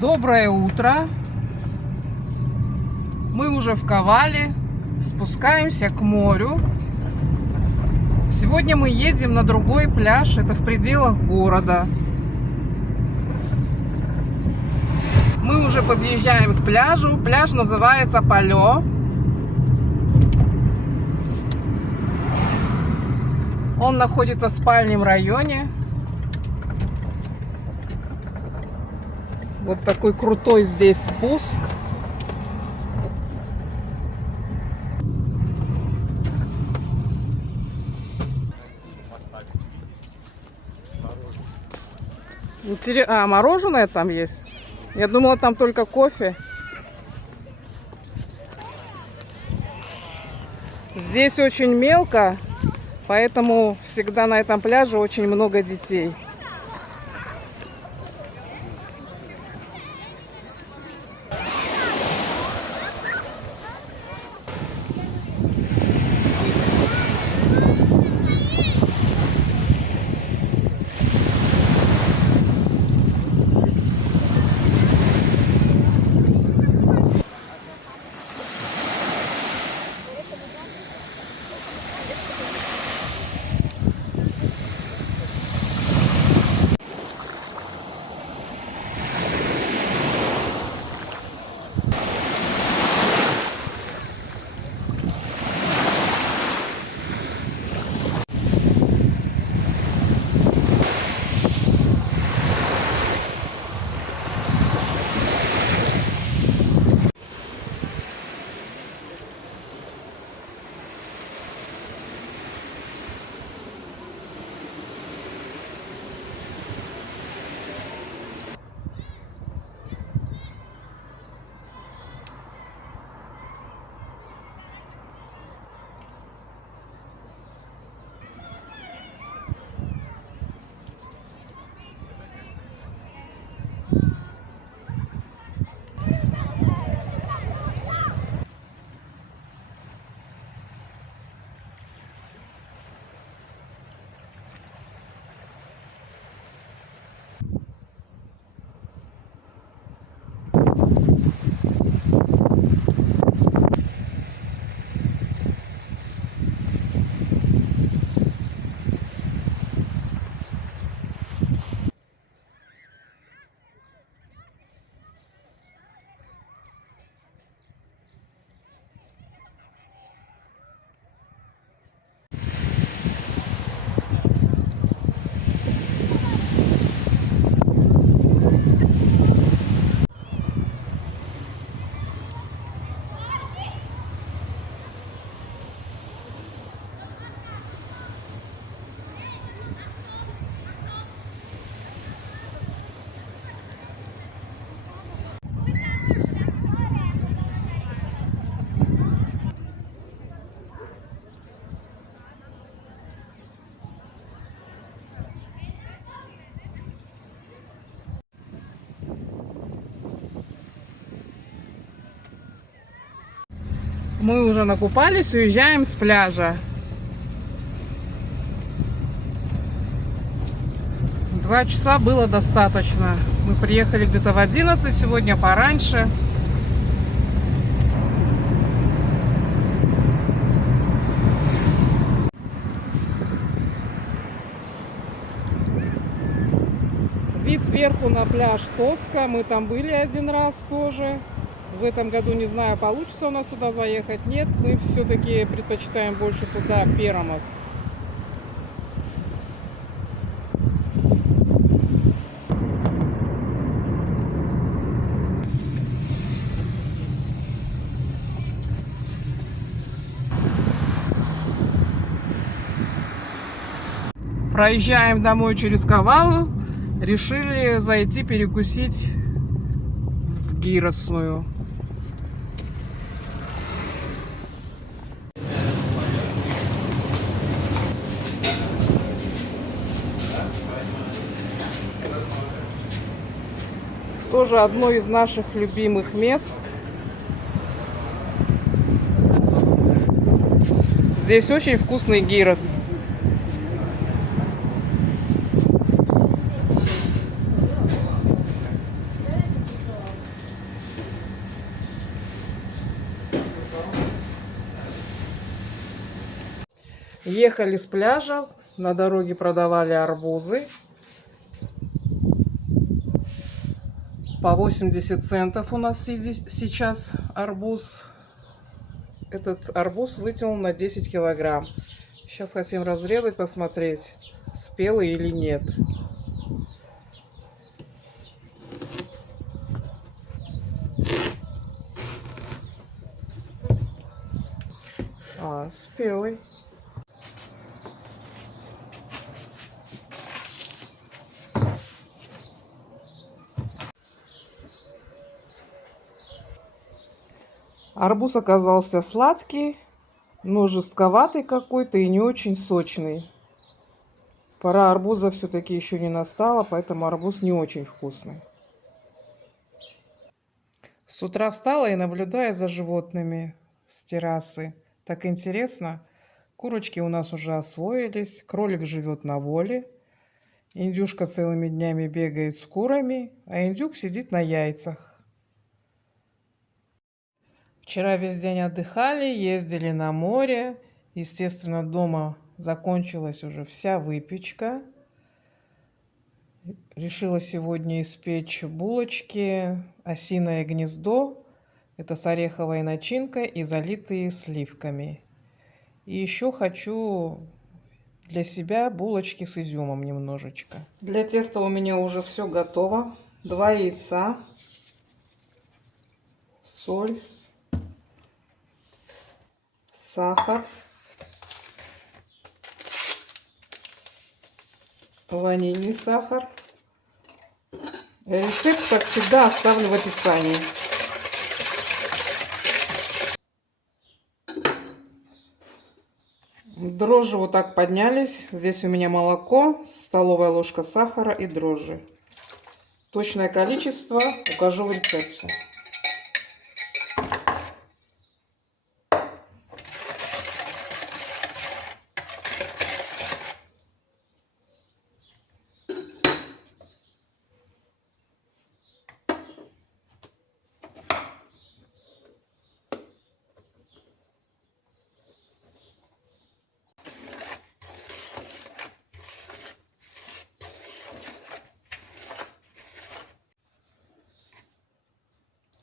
Доброе утро. Мы уже в Кавале, спускаемся к морю. Сегодня мы едем на другой пляж, это в пределах города. Мы уже подъезжаем к пляжу. Пляж называется Палё. Он находится в спальном районе. Вот такой крутой здесь спуск. А, мороженое там есть? Я думала, там только кофе. Здесь очень мелко, поэтому всегда на этом пляже очень много детей. Мы уже накупались, уезжаем с пляжа. 2 часа было достаточно. Мы приехали где-то в 11, сегодня пораньше. Вид сверху на пляж Тоска. Мы там были один раз тоже. В этом году не знаю, получится у нас туда заехать. Нет, мы все-таки предпочитаем больше туда Перамос. Проезжаем домой через Кавалу. Решили зайти перекусить в гиросную. Тоже одно из наших любимых мест. Здесь очень вкусный гирос. Ехали с пляжа, на дороге продавали арбузы. По 80 центов у нас сейчас арбуз. Этот арбуз вытянул на 10 килограмм. Сейчас хотим разрезать, посмотреть, спелый или нет. Спелый. Арбуз оказался сладкий, но жестковатый какой-то и не очень сочный. Пора арбуза все-таки еще не настала, поэтому арбуз не очень вкусный. С утра встала и наблюдаю за животными с террасы. Так интересно. Курочки у нас уже освоились, кролик живет на воле, индюшка целыми днями бегает с курами, а индюк сидит на яйцах. Вчера весь день отдыхали, ездили на море. Естественно, дома закончилась уже вся выпечка. Решила сегодня испечь булочки «Осиное гнездо». Это с ореховой начинкой и залитые сливками. И еще хочу для себя булочки с изюмом немножечко. Для теста у меня уже все готово. 2 яйца, соль, сахар, ванильный сахар. Рецепт, как всегда, оставлю в описании. Дрожжи вот так поднялись. Здесь у меня молоко, столовая ложка сахара и дрожжи. Точное количество укажу в рецепте.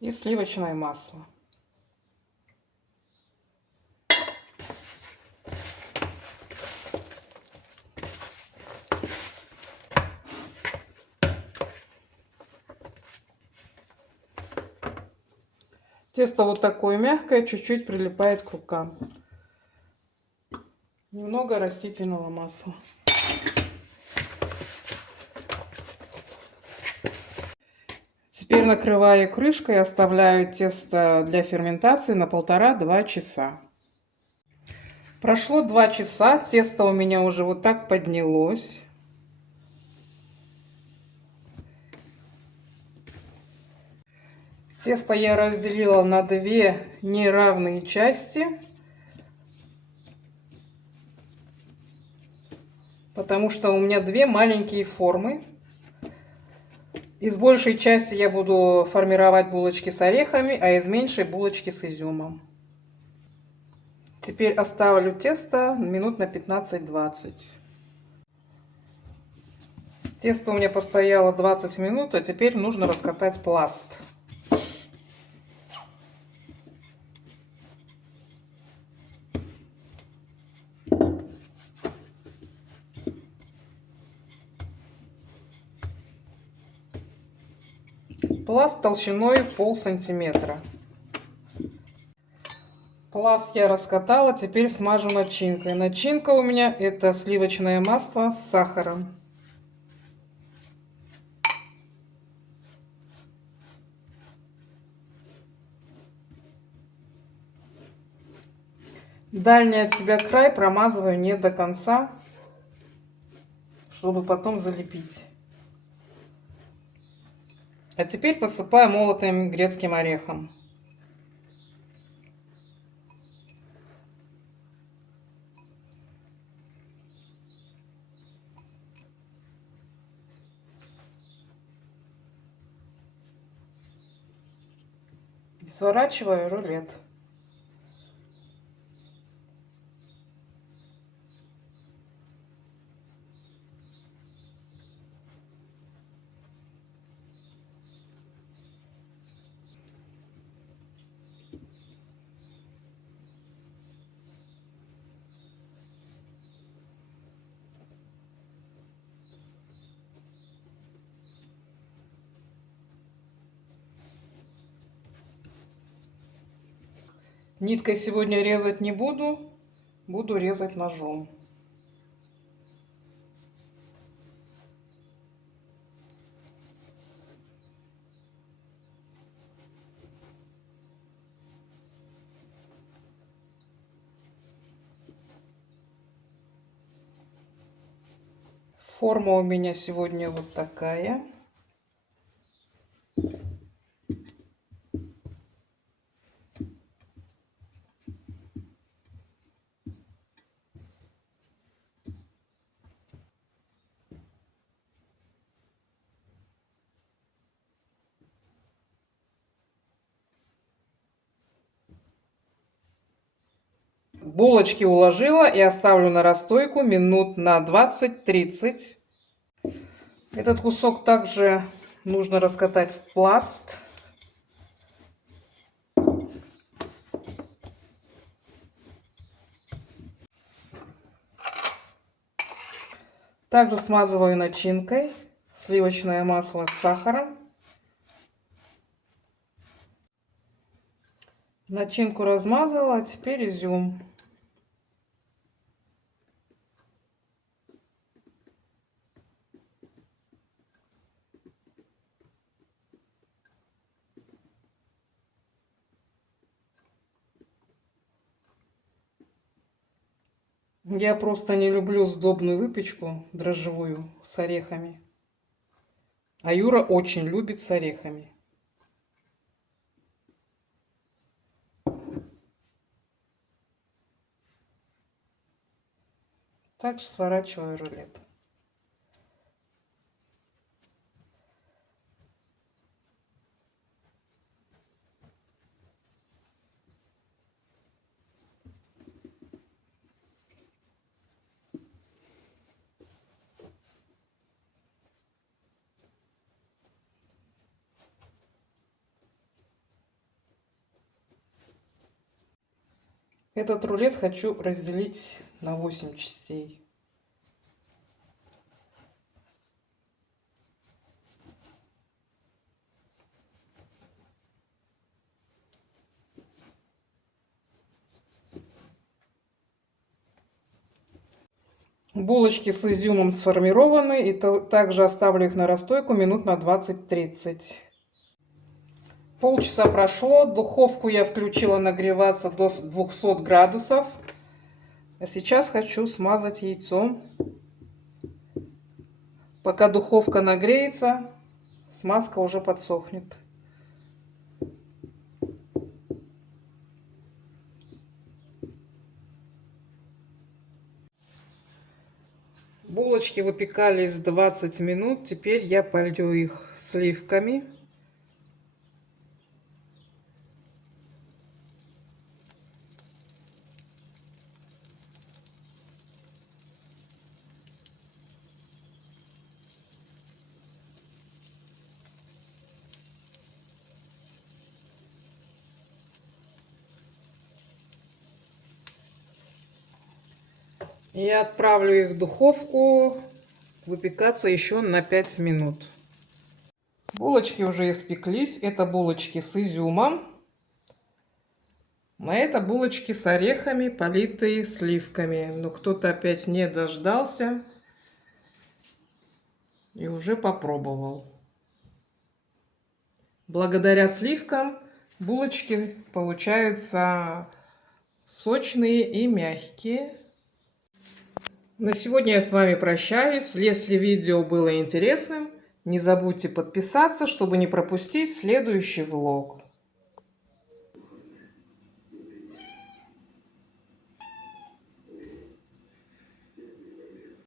И сливочное масло. Тесто вот такое мягкое, чуть-чуть прилипает к рукам. Немного растительного масла. Теперь накрываю крышкой и оставляю тесто для ферментации на 1,5-2 часа. Прошло 2 часа, тесто у меня уже вот так поднялось. Тесто я разделила на 2 неравные части, потому что у меня 2 маленькие формы. Из большей части я буду формировать булочки с орехами, а из меньшей булочки с изюмом. Теперь оставлю тесто минут на 15-20. Тесто у меня постояло 20 минут, а теперь нужно раскатать пласт. Пласт толщиной 0,5 сантиметра. Пласт я раскатала, теперь смажу начинкой. Начинка у меня это сливочное масло с сахаром. Дальний от себя край промазываю не до конца, чтобы потом залепить. А теперь посыпаю молотым грецким орехом. И сворачиваю рулет. Ниткой сегодня резать не буду, буду резать ножом. Форма у меня сегодня вот такая. Булочки уложила и оставлю на расстойку минут на 20-30. Этот кусок также нужно раскатать в пласт. Также смазываю начинкой сливочное масло с сахаром. Начинку размазала, а теперь изюм. Я просто не люблю сдобную выпечку дрожжевую с орехами. А Юра очень любит с орехами. Также сворачиваю рулет. Этот рулет хочу разделить на 8 частей. Булочки с изюмом сформированы, и также оставлю их на расстойку минут на 20-30. Полчаса прошло, духовку я включила нагреваться до 200 градусов. А сейчас хочу смазать яйцом. Пока духовка нагреется, смазка уже подсохнет. Булочки выпекались 20 минут, теперь я полью их сливками. И отправлю их в духовку выпекаться еще на 5 минут. Булочки уже испеклись. Это булочки с изюмом. А это булочки с орехами, политые сливками. Но кто-то опять не дождался и уже попробовал. Благодаря сливкам булочки получаются сочные и мягкие. На сегодня я с вами прощаюсь. Если видео было интересным, не забудьте подписаться, чтобы не пропустить следующий влог.